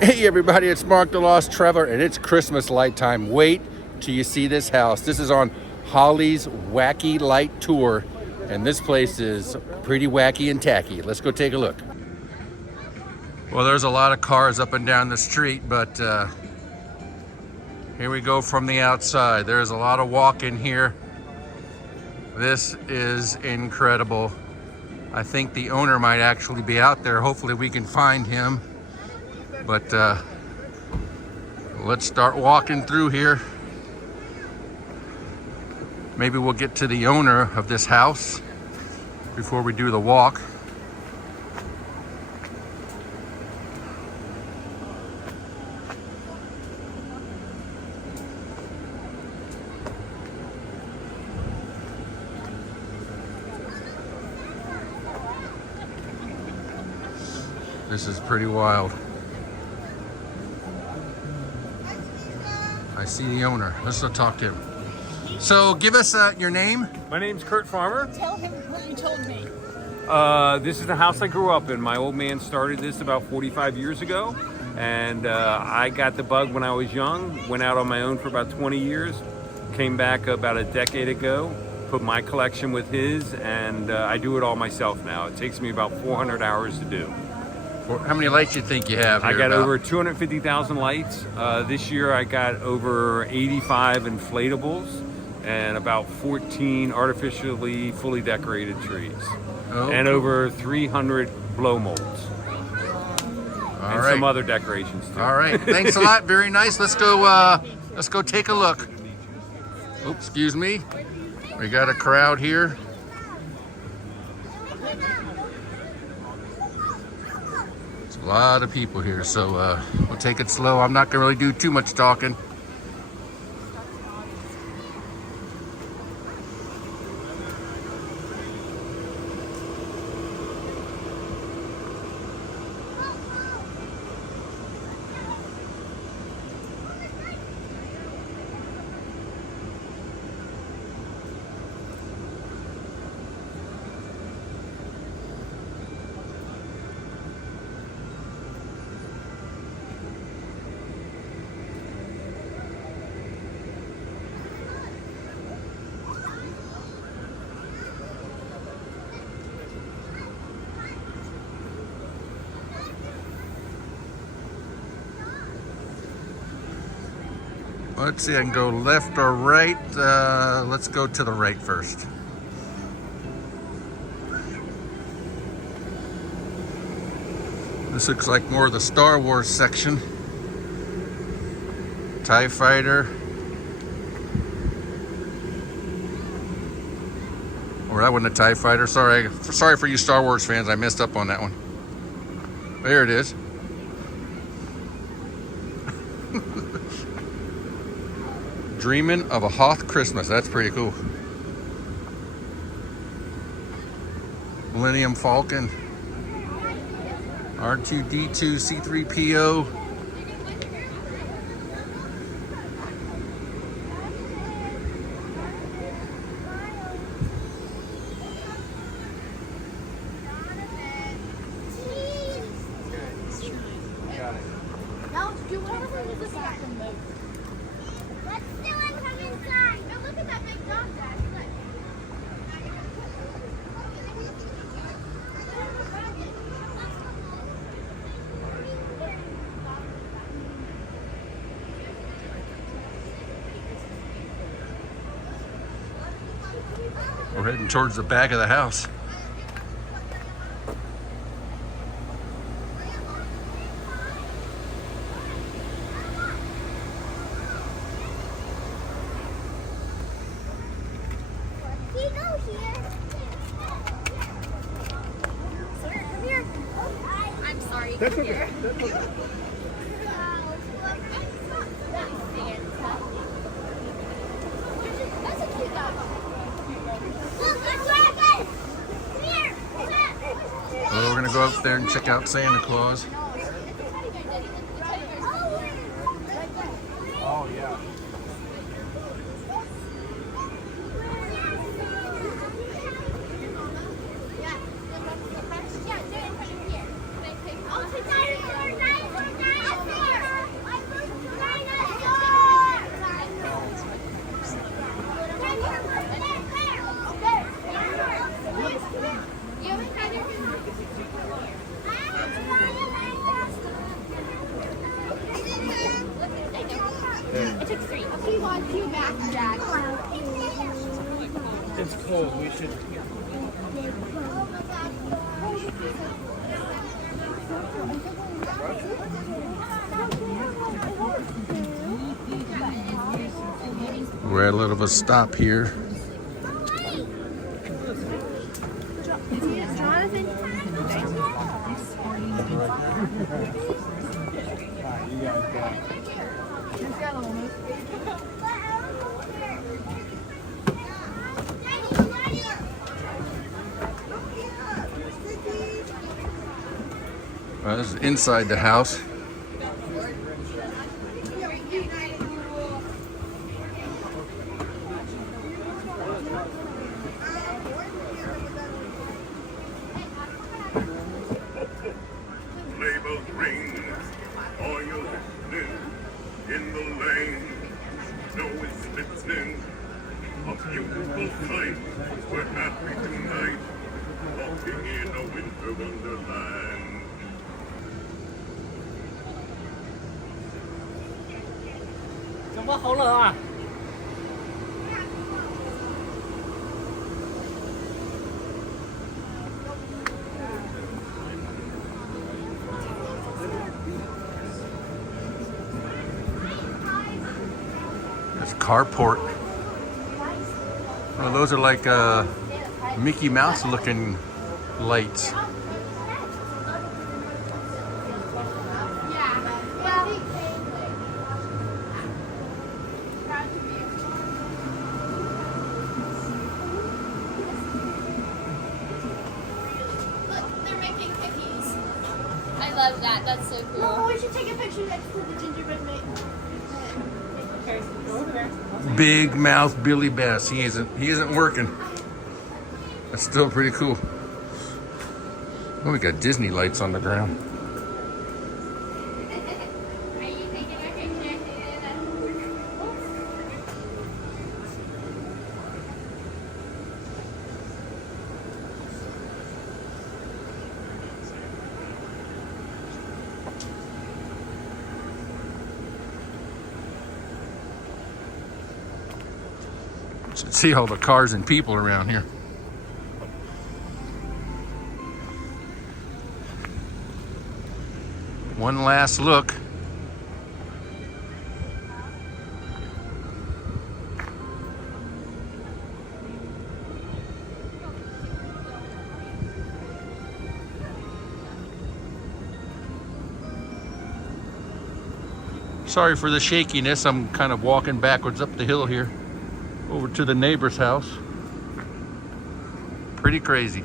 Hey everybody, it's Mark the Lost Traveler, and it's Christmas light time. Wait till you see this house. This is on Holly's Wacky Light Tour, and this place is pretty wacky and tacky. Let's go take a look. Well, there's a lot of cars up and down the street, but here we go from the outside. There's a lot of walking here. This is incredible. I think the owner might actually be out there. Hopefully we can find him. But let's start walking through here. Maybe we'll get to the owner of this house before we do the walk. This is pretty wild. I see the owner. Let's go talk to him. So give us your name. My name's Kurt Farmer. Tell him what you told me. This is the house I grew up in. My old man started this about 45 years ago, and I got the bug when I was young, went out on my own for about 20 years, came back about a decade ago, put my collection with his, and I do it all myself now. It takes me about 400 hours to do. How many lights you think you have here? I got over 250,000 lights. This year I got over 85 inflatables and about 14 artificially fully decorated trees. Oh, and over 300 blow molds. And some other decorations too. All right. Thanks a lot. Very nice. Let's go take a look. Oops, excuse me. We got a crowd here. A lot of people here, so we'll take it slow. I'm not gonna really do too much talking. Let's see, I can go left or right. Let's go to the right first. This looks like more of the Star Wars section. TIE Fighter. Or that wasn't a TIE Fighter. Sorry for you Star Wars fans. I messed up on that one. There it is. Dreaming of a Hoth Christmas. That's pretty cool. Millennium Falcon. R2-D2, C-3PO. Now, do whatever you just have to move. Let's do it from inside. Now look at that big dog there. We're heading towards the back of the house. I'm sorry. That's come okay. here. That's okay. That's a cute dog. Look, a dragon! Here! Well, we're gonna go up there and check out Santa Claus. Oh yeah. Yeah, a few back jacks. It's cold. We should. We're at a little of a stop here. This is inside the house. Labels ring, are you listening? In the lane, snow is glistening. A beautiful sight, we're happy tonight, walking in a winter wonderland. 怎麼好冷啊？ That's carport. Oh, those are like Mickey Mouse looking lights. Look, they're making cookies. I love that. That's so cool. Oh, we should take a picture next to the gingerbread man. Okay, go over there. Big mouth Billy Bass. He isn't working. That's still pretty cool. Oh, we got Disney lights on the ground. Are you taking a picture? Should see all the cars and people around here. One last look. Sorry for the shakiness. I'm kind of walking backwards up the hill here over to the neighbor's house. Pretty crazy.